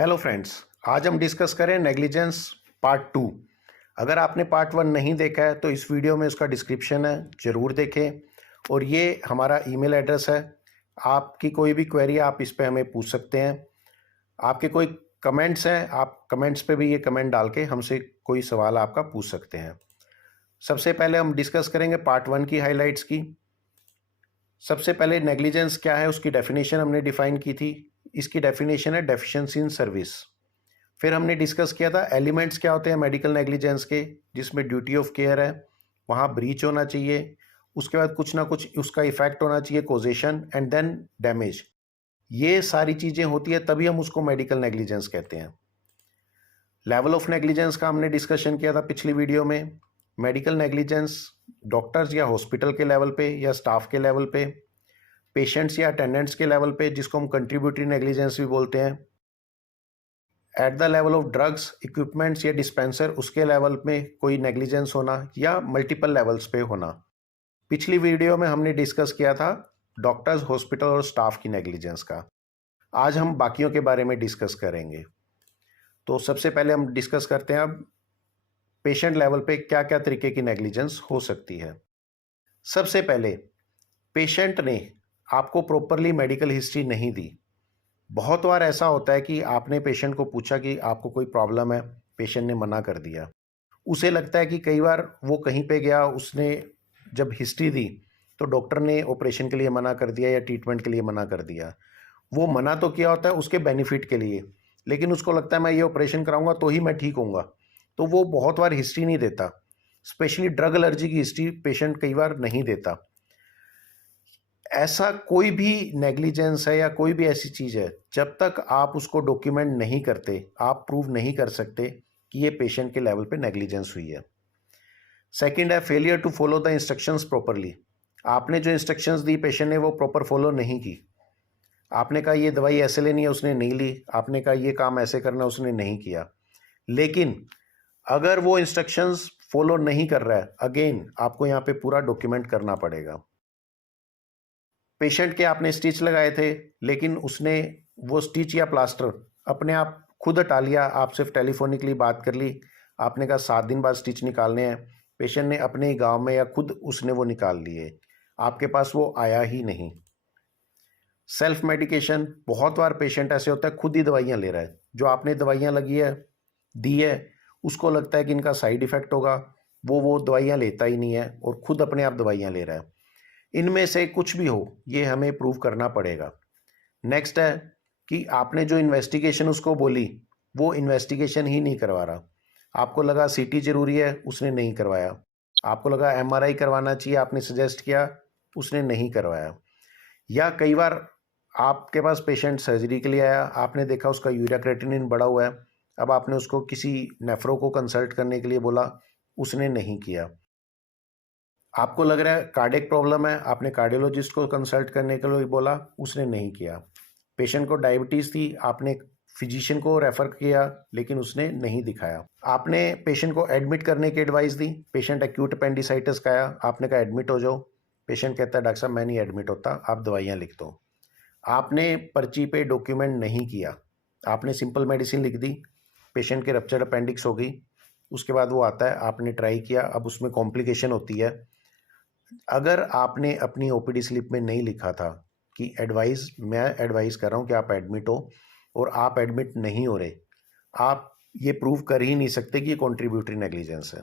Hello friends, आज हम discuss करें नेग्लिजेंस पार्ट 2। अगर आपने पार्ट 1 नहीं देखा है तो इस वीडियो में उसका डिस्क्रिप्शन है, ज़रूर देखें। और ये हमारा ईमेल एड्रेस है। आपकी कोई भी क्वेरी आप इस पे हमें पूछ सकते हैं। आपके कोई कमेंट्स हैं, आप कमेंट्स पे भी ये कमेंट डाल के हमसे कोई सवाल आपका पूछ सकते हैं। सबसे पहले हम डिस्कस करेंगे पार्ट 1 की हाइलाइट्स की। सबसे पहले नेग्लिजेंस क्या है उसकी डेफिनेशन हमने डिफाइन की थी। इसकी डेफिनेशन है डेफिशिएंसी इन सर्विस। फिर हमने डिस्कस किया था एलिमेंट्स क्या होते हैं मेडिकल नेग्लिजेंस के, जिसमें ड्यूटी ऑफ केयर है, वहाँ ब्रीच होना चाहिए, उसके बाद कुछ ना कुछ उसका इफेक्ट होना चाहिए, कोजेशन एंड देन डैमेज। ये सारी चीज़ें होती है तभी हम उसको मेडिकल नेग्लिजेंस कहते हैं। लेवल ऑफ नेग्लिजेंस का हमने डिस्कशन किया था पिछली वीडियो में। मेडिकल नेग्लिजेंस डॉक्टर्स या हॉस्पिटल के लेवल पे या स्टाफ के लेवल पे, पेशेंट्स या अटेंडेंट्स के लेवल पे जिसको हम कंट्रीब्यूटरी नेग्लिजेंस भी बोलते हैं, at the level of drugs equipments या डिस्पेंसर उसके लेवल में कोई नेग्लिजेंस होना, या मल्टीपल लेवल्स पे होना। पिछली वीडियो में हमने डिस्कस किया था डॉक्टर्स, हॉस्पिटल और स्टाफ की नेग्लिजेंस का। आज हम बाकियों के बारे में डिस्कस करेंगे। तो सबसे पहले हम डिस्कस करते हैं अब पेशेंट लेवल पे क्या क्या तरीके की नेग्लिजेंस हो सकती है। सबसे पहले, पेशेंट ने आपको प्रॉपरली मेडिकल हिस्ट्री नहीं दी। बहुत बार ऐसा होता है कि आपने पेशेंट को पूछा कि आपको कोई प्रॉब्लम है, पेशेंट ने मना कर दिया। उसे लगता है कि कई बार वो कहीं पे गया, उसने जब हिस्ट्री दी तो डॉक्टर ने ऑपरेशन के लिए मना कर दिया या ट्रीटमेंट के लिए मना कर दिया। वो मना तो किया होता है उसके बेनिफिट के लिए, लेकिन उसको लगता है मैं ये ऑपरेशन कराऊंगा तो ही मैं ठीक होऊंगा, तो वो बहुत बार हिस्ट्री नहीं देता। स्पेशली ड्रग एलर्जी की हिस्ट्री पेशेंट कई बार नहीं देता। ऐसा कोई भी नेग्लिजेंस है या कोई भी ऐसी चीज़ है, जब तक आप उसको डॉक्यूमेंट नहीं करते, आप प्रूव नहीं कर सकते कि ये पेशेंट के लेवल पे नेग्लिजेंस हुई है। सेकंड है failure to follow the instructions properly. आपने जो इंस्ट्रक्शंस दी पेशेंट ने वो प्रॉपर फॉलो नहीं की। आपने कहा ये दवाई ऐसे लेनी है, उसने नहीं ली। आपने कहा ये काम ऐसे करना, उसने नहीं किया। लेकिन अगर वो इंस्ट्रक्शंस फॉलो नहीं कर रहा है, अगेन आपको यहाँ पे पूरा डॉक्यूमेंट करना पड़ेगा। पेशेंट के आपने स्टिच लगाए थे, लेकिन उसने वो स्टिच या प्लास्टर अपने आप खुद हटा लिया। आप सिर्फ टेलीफोनिकली बात कर ली, आपने कहा 7 दिन बाद स्टिच निकालने हैं। पेशेंट ने अपने ही गांव में या खुद उसने वो निकाल लिए, आपके पास वो आया ही नहीं। सेल्फ मेडिकेशन, बहुत बार पेशेंट ऐसे होता है खुद ही दवाइयाँ ले रहा है। जो आपने दवाइयाँ दी है, उसको लगता है कि इनका साइड इफ़ेक्ट होगा, वो दवाइयाँ लेता ही नहीं है और खुद अपने आप दवाइयाँ ले रहा है। इनमें से कुछ भी हो, ये हमें प्रूव करना पड़ेगा। नेक्स्ट है कि आपने जो इन्वेस्टिगेशन उसको बोली, वो इन्वेस्टिगेशन ही नहीं करवा रहा। आपको लगा सीटी जरूरी है, उसने नहीं करवाया। आपको लगा एमआरआई करवाना चाहिए, आपने सजेस्ट किया, उसने नहीं करवाया। या कई बार आपके पास पेशेंट सर्जरी के लिए आया, आपने देखा उसका यूरिया क्रेटिनिन बढ़ा हुआ है, अब आपने उसको किसी नेफ्रो को कंसल्ट करने के लिए बोला, उसने नहीं किया। आपको लग रहा है कार्डियक प्रॉब्लम है, आपने कार्डियोलॉजिस्ट को कंसल्ट करने के लिए बोला, उसने नहीं किया। पेशेंट को डायबिटीज़ थी, आपने फिजिशियन को रेफ़र किया, लेकिन उसने नहीं दिखाया। आपने पेशेंट को एडमिट करने की एडवाइस दी, पेशेंट एक्यूट अपेंडिसाइटिस का आया, आपने कहा एडमिट हो जाओ। पेशेंट कहता है डॉक्टर साहब मैं नहीं एडमिट होता, आप दवाइयाँ लिख दो। आपने पर्ची पे डॉक्यूमेंट नहीं किया, आपने सिंपल मेडिसिन लिख दी, पेशेंट के रप्चर्ड अपेंडिक्स हो गई। उसके बाद वो आता है, आपने ट्राई किया, अब उसमें कॉम्प्लिकेशन होती है। अगर आपने अपनी ओपीडी स्लिप में नहीं लिखा था कि मैं एडवाइस कर रहा हूँ कि आप एडमिट हो, और आप एडमिट नहीं हो रहे, आप ये प्रूव कर ही नहीं सकते कि ये कॉन्ट्रीब्यूटरी नेग्लिजेंस है।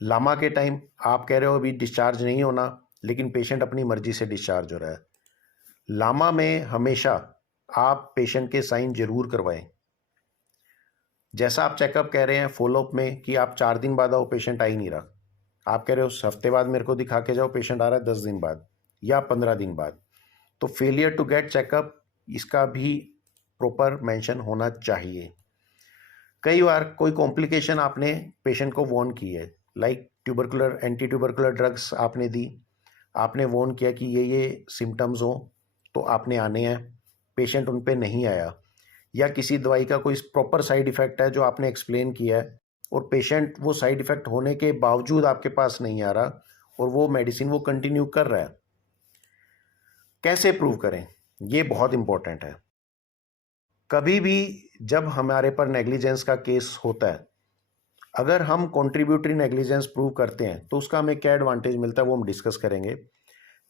लामा के टाइम आप कह रहे हो अभी डिस्चार्ज नहीं होना, लेकिन पेशेंट अपनी मर्जी से डिस्चार्ज हो रहा है। लामा में हमेशा आप पेशेंट के साइन जरूर करवाएं। जैसा आप चेकअप कह रहे हैं फॉलोअप में कि आप 4 दिन बाद आओ, पेशेंट आ ही नहीं रहा। आप कह रहे हो हफ्ते बाद मेरे को दिखा के जाओ, पेशेंट आ रहा है 10 दिन बाद या 15 दिन बाद। तो फेलियर टू गेट चेकअप, इसका भी प्रॉपर मेंशन होना चाहिए। कई बार कोई कॉम्प्लिकेशन आपने पेशेंट को वॉर्न की है, like tubercular anti tubercular drugs आपने दी, आपने वॉर्न किया कि ये सिम्टम्स हो तो आपने आने हैं, पेशेंट उन पे नहीं आया। या किसी दवाई का कोई प्रॉपर साइड इफ़ेक्ट है जो आपने एक्सप्लेन किया है, और पेशेंट वो साइड इफ़ेक्ट होने के बावजूद आपके पास नहीं आ रहा और वो मेडिसिन वो कंटिन्यू कर रहा है। कैसे प्रूव करें, ये बहुत इंपॉर्टेंट है। कभी भी जब हमारे पर नेग्लिजेंस का केस होता है, अगर हम कंट्रीब्यूटरी नेग्लिजेंस प्रूव करते हैं तो उसका हमें क्या एडवांटेज मिलता है वो हम डिस्कस करेंगे।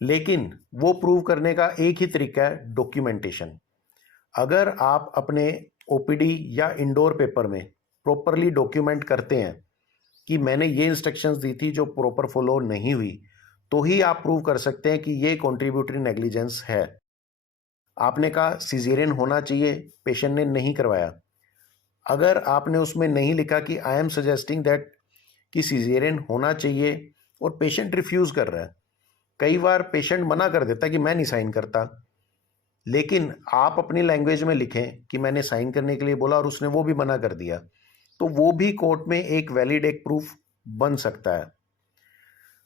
लेकिन वो प्रूव करने का एक ही तरीका है, डॉक्यूमेंटेशन। अगर आप अपने ओपीडी या इंडोर पेपर में प्रॉपरली डॉक्यूमेंट करते हैं कि मैंने ये इंस्ट्रक्शंस दी थी जो प्रॉपर फॉलो नहीं हुई, तो ही आप प्रूव कर सकते हैं कि ये कंट्रीब्यूटरी नेग्लिजेंस है। आपने कहा सिजेरियन होना चाहिए, पेशेंट ने नहीं करवाया, अगर आपने उसमें नहीं लिखा कि आई एम सजेस्टिंग दैट कि सिजेरियन होना चाहिए और पेशेंट रिफ्यूज कर रहा है, कई बार पेशेंट मना कर देता है कि मैं नहीं साइन करता, लेकिन आप अपनी लैंग्वेज में लिखें कि मैंने साइन करने के लिए बोला और उसने वो भी मना कर दिया, तो वो भी कोर्ट में एक वैलिड एक प्रूफ बन सकता है।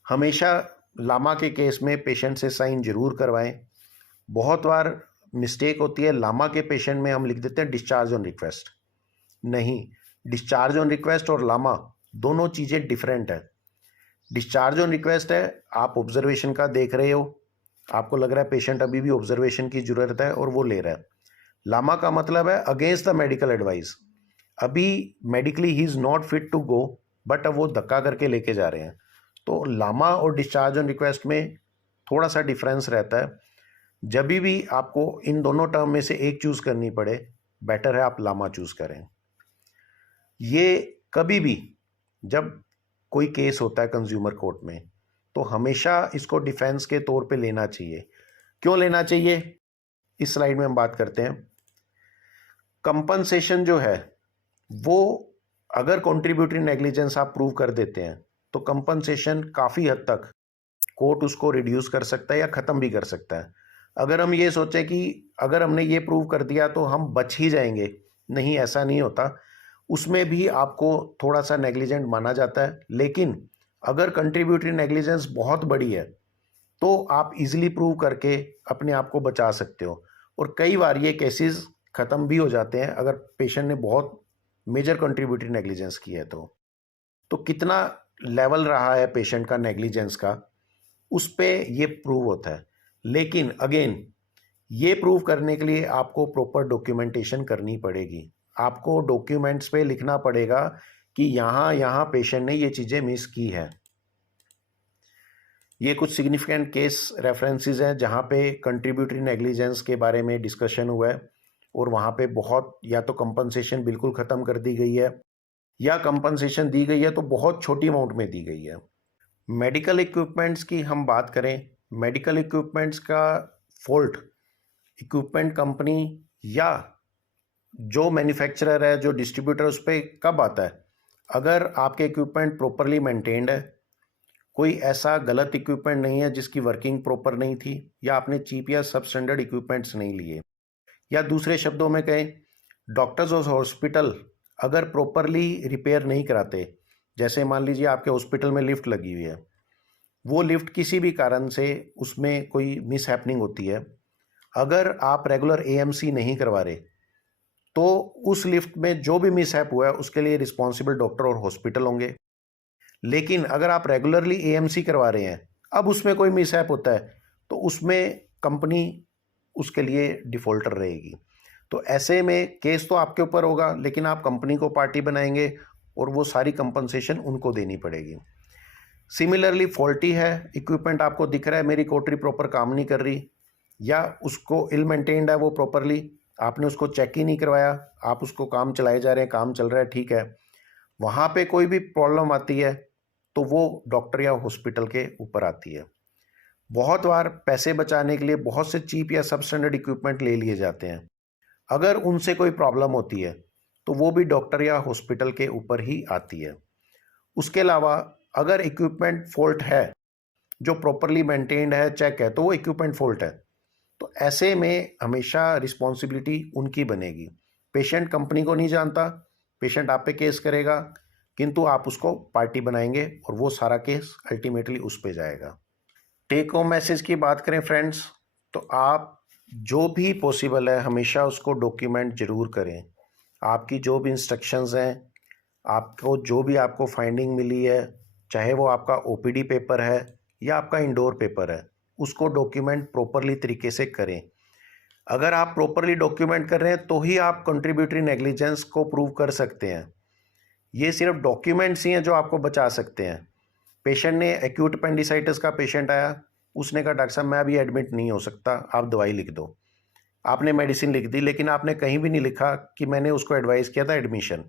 हमेशा लामा के केस में पेशेंट से साइन जरूर करवाएं। बहुत बार मिस्टेक होती है, लामा के पेशेंट में हम लिख देते हैं डिस्चार्ज ऑन रिक्वेस्ट। नहीं, डिस्चार्ज ऑन रिक्वेस्ट और लामा दोनों चीज़ें डिफरेंट है। डिस्चार्ज ऑन रिक्वेस्ट है, आप ऑब्जर्वेशन का देख रहे हो, आपको लग रहा है पेशेंट अभी भी ऑब्जर्वेशन की ज़रूरत है और वो ले रहा है। लामा का मतलब है अगेंस्ट द मेडिकल एडवाइस, अभी मेडिकली ही is not fit to go, but अब वो धक्का करके लेके जा रहे हैं। तो लामा और डिस्चार्ज ऑन रिक्वेस्ट में थोड़ा सा डिफरेंस रहता है। जब भी आपको इन दोनों टर्म में से एक चूज़ करनी पड़े, बेटर है आप लामा चूज़ करें। ये कभी भी जब कोई केस होता है कंज्यूमर कोर्ट में, तो हमेशा इसको डिफेंस के तौर पे लेना चाहिए। क्यों लेना चाहिए, इस स्लाइड में हम बात करते हैं। कंपनसेशन जो है वो, अगर कंट्रीब्यूटरी नेग्लिजेंस आप प्रूव कर देते हैं तो कंपनसेशन काफ़ी हद तक कोर्ट उसको रिड्यूस कर सकता है या ख़त्म भी कर सकता है। अगर हम ये सोचें कि अगर हमने ये प्रूव कर दिया तो हम बच ही जाएंगे, नहीं, ऐसा नहीं होता। उसमें भी आपको थोड़ा सा नेग्लिजेंट माना जाता है, लेकिन अगर कंट्रीब्यूटरी नेग्लिजेंस बहुत बड़ी है तो आप इजीली प्रूव करके अपने आप को बचा सकते हो। और कई बार ये केसेस ख़त्म भी हो जाते हैं अगर पेशेंट ने बहुत मेजर कंट्रीब्यूटरी नेग्लिजेंस की है। तो कितना लेवल रहा है पेशेंट का नेग्लिजेंस का, उस पे ये प्रूव होता है। लेकिन अगेन, ये प्रूव करने के लिए आपको प्रॉपर डॉक्यूमेंटेशन करनी पड़ेगी। आपको डॉक्यूमेंट्स पे लिखना पड़ेगा कि यहाँ यहाँ पेशेंट ने ये चीज़ें मिस की है। ये कुछ सिग्निफिकेंट केस रेफरेंसेस हैं जहाँ पे कंट्रीब्यूटरी नेग्लिजेंस के बारे में डिस्कशन हुआ है और वहाँ पे बहुत, या तो कंपनसेशन बिल्कुल ख़त्म कर दी गई है या कंपनसेशन दी गई है तो बहुत छोटी अमाउंट में दी गई है। मेडिकल इक्विपमेंट्स की हम बात करें, मेडिकल इक्विपमेंट्स का फॉल्ट इक्विपमेंट कंपनी या जो मैन्युफैक्चरर है, जो डिस्ट्रीब्यूटर, उस पर कब आता है? अगर आपके इक्विपमेंट प्रॉपरली मेंटेन्ड है, कोई ऐसा गलत इक्विपमेंट नहीं है जिसकी वर्किंग प्रॉपर नहीं थी, या आपने चीप या सब स्टैंडर्ड इक्विपमेंट्स नहीं लिए, या दूसरे शब्दों में कहें, डॉक्टर्स और हॉस्पिटल अगर प्रॉपरली रिपेयर नहीं कराते, जैसे मान लीजिए आपके हॉस्पिटल में लिफ्ट लगी हुई है, वो लिफ्ट किसी भी कारण से उसमें कोई मिस हैपनिंग होती है, अगर आप रेगुलर एएमसी नहीं करवा रहे तो उस लिफ्ट में जो भी मिस हैप हुआ है उसके लिए रिस्पॉन्सिबल डॉक्टर और हॉस्पिटल होंगे। लेकिन अगर आप रेगुलरली एएमसी करवा रहे हैं, अब उसमें कोई मिस हैप होता है तो उसमें कंपनी उसके लिए डिफ़ॉल्टर रहेगी। तो ऐसे में केस तो आपके ऊपर होगा, लेकिन आप कंपनी को पार्टी बनाएंगे और वो सारी कंपनसेशन उनको देनी पड़ेगी। सिमिलरली फॉल्टी है इक्विपमेंट, आपको दिख रहा है मेरी कोटरी प्रॉपर काम नहीं कर रही, या उसको इल मेंटेन्ड है वो प्रॉपरली, आपने उसको चेक ही नहीं करवाया, आप उसको काम चलाए जा रहे हैं, काम चल रहा है, ठीक है, वहाँ पे कोई भी प्रॉब्लम आती है तो वो डॉक्टर या हॉस्पिटल के ऊपर आती है। बहुत बार पैसे बचाने के लिए बहुत से चीप या सब स्टैंडर्ड इक्विपमेंट ले लिए जाते हैं, अगर उनसे कोई प्रॉब्लम होती है तो वो भी डॉक्टर या हॉस्पिटल के ऊपर ही आती है। उसके अलावा अगर इक्विपमेंट फॉल्ट है, जो प्रॉपरली मेंटेन्ड है, चेक है, तो वो इक्विपमेंट फॉल्ट है, तो ऐसे में हमेशा रिस्पॉन्सिबिलिटी उनकी बनेगी। पेशेंट कंपनी को नहीं जानता, पेशेंट आप पे केस करेगा, किंतु आप उसको पार्टी बनाएंगे और वो सारा केस अल्टीमेटली उस पे जाएगा। टेक होम मैसेज की बात करें फ्रेंड्स, तो आप जो भी पॉसिबल है हमेशा उसको डॉक्यूमेंट जरूर करें। आपकी जो भी इंस्ट्रक्शंस हैं, आपको जो भी आपको फाइंडिंग मिली है, चाहे वो आपका ओपीडी पेपर है या आपका इंडोर पेपर है, उसको डॉक्यूमेंट प्रॉपरली तरीके से करें। अगर आप प्रॉपरली डॉक्यूमेंट कर रहे हैं तो ही आप कंट्रीब्यूटरी नेग्लिजेंस को प्रूव कर सकते हैं। ये सिर्फ डॉक्यूमेंट्स ही हैं जो आपको बचा सकते हैं। पेशेंट ने एक्यूट अपेंडिसाइटिस का पेशेंट आया, उसने कहा डॉक्टर साहब मैं अभी एडमिट नहीं हो सकता, आप दवाई लिख दो। आपने मेडिसिन लिख दी, लेकिन आपने कहीं भी नहीं लिखा कि मैंने उसको एडवाइस किया था एडमिशन।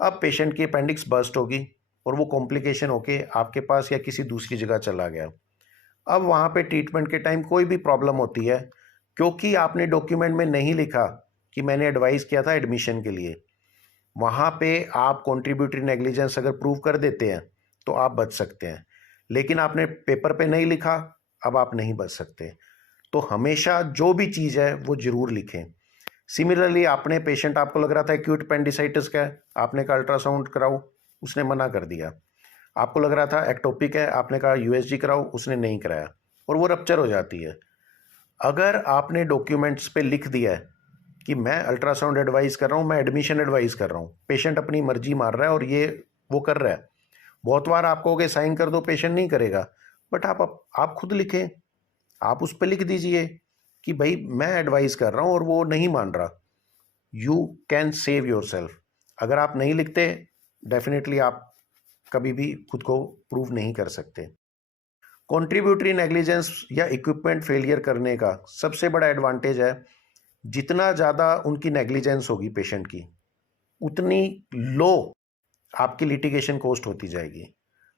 अब पेशेंट की अपेंडिक्स बर्स्ट होगी और वो कॉम्प्लिकेशन होके आपके पास या किसी दूसरी जगह चला गया। अब वहाँ पे ट्रीटमेंट के टाइम कोई भी प्रॉब्लम होती है, क्योंकि आपने डॉक्यूमेंट में नहीं लिखा कि मैंने एडवाइस किया था एडमिशन के लिए, वहाँ पे आप कंट्रीब्यूटरी नेग्लिजेंस अगर प्रूव कर देते हैं तो आप बच सकते हैं। लेकिन आपने पेपर पे नहीं लिखा, अब आप नहीं बच सकते। तो हमेशा जो भी चीज़ है वो ज़रूर लिखें। सिमिलरली आपने पेशेंट, आपको लग रहा था एक्यूट अपेंडिसाइटिस का है, आपने कहा अल्ट्रासाउंड कराओ, उसने मना कर दिया। आपको लग रहा था एक्टोपिक है, आपने कहा यूएसजी कराओ, उसने नहीं कराया और वो रप्चर हो जाती है। अगर आपने डॉक्यूमेंट्स पे लिख दिया है कि मैं अल्ट्रासाउंड एडवाइस कर रहा हूँ, मैं एडमिशन एडवाइस कर रहा हूँ, पेशेंट अपनी मर्जी मार रहा है और ये वो कर रहा है, बहुत बार आप कहोगे साइन कर दो, पेशेंट नहीं करेगा, बट आप खुद लिखें, आप उस पर लिख दीजिए कि भाई मैं एडवाइस कर रहा हूँ और वो नहीं मान रहा। You can save your self. अगर आप नहीं लिखते, डेफिनेटली आप कभी भी खुद को प्रूव नहीं कर सकते। कंट्रीब्यूटरी नेग्लिजेंस या इक्विपमेंट फेलियर करने का सबसे बड़ा एडवांटेज है, जितना ज़्यादा उनकी नेग्लिजेंस होगी पेशेंट की, उतनी लो आपकी लिटिगेशन कॉस्ट होती जाएगी।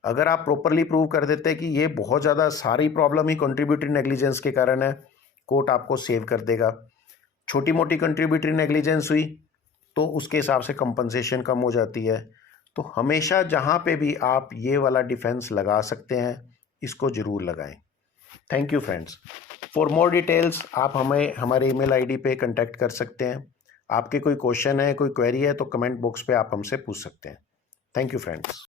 अगर आप प्रॉपरली प्रूव कर देते हैं कि ये बहुत ज़्यादा सारी प्रॉब्लम ही कंट्रीब्यूटरी नेग्लिजेंस के कारण है, कोर्ट आपको सेव कर देगा। छोटी मोटी कंट्रीब्यूटरी नेग्लिजेंस हुई तो उसके हिसाब से कंपनसेशन कम हो जाती है। तो हमेशा जहाँ पे भी आप ये वाला डिफेंस लगा सकते हैं, इसको ज़रूर लगाएं। Thank you friends. For more details आप हमें हमारे ईमेल आईडी पे कांटेक्ट कर सकते हैं। आपके कोई क्वेश्चन है, कोई क्वेरी है तो कमेंट बॉक्स पे आप हमसे पूछ सकते हैं। Thank you friends.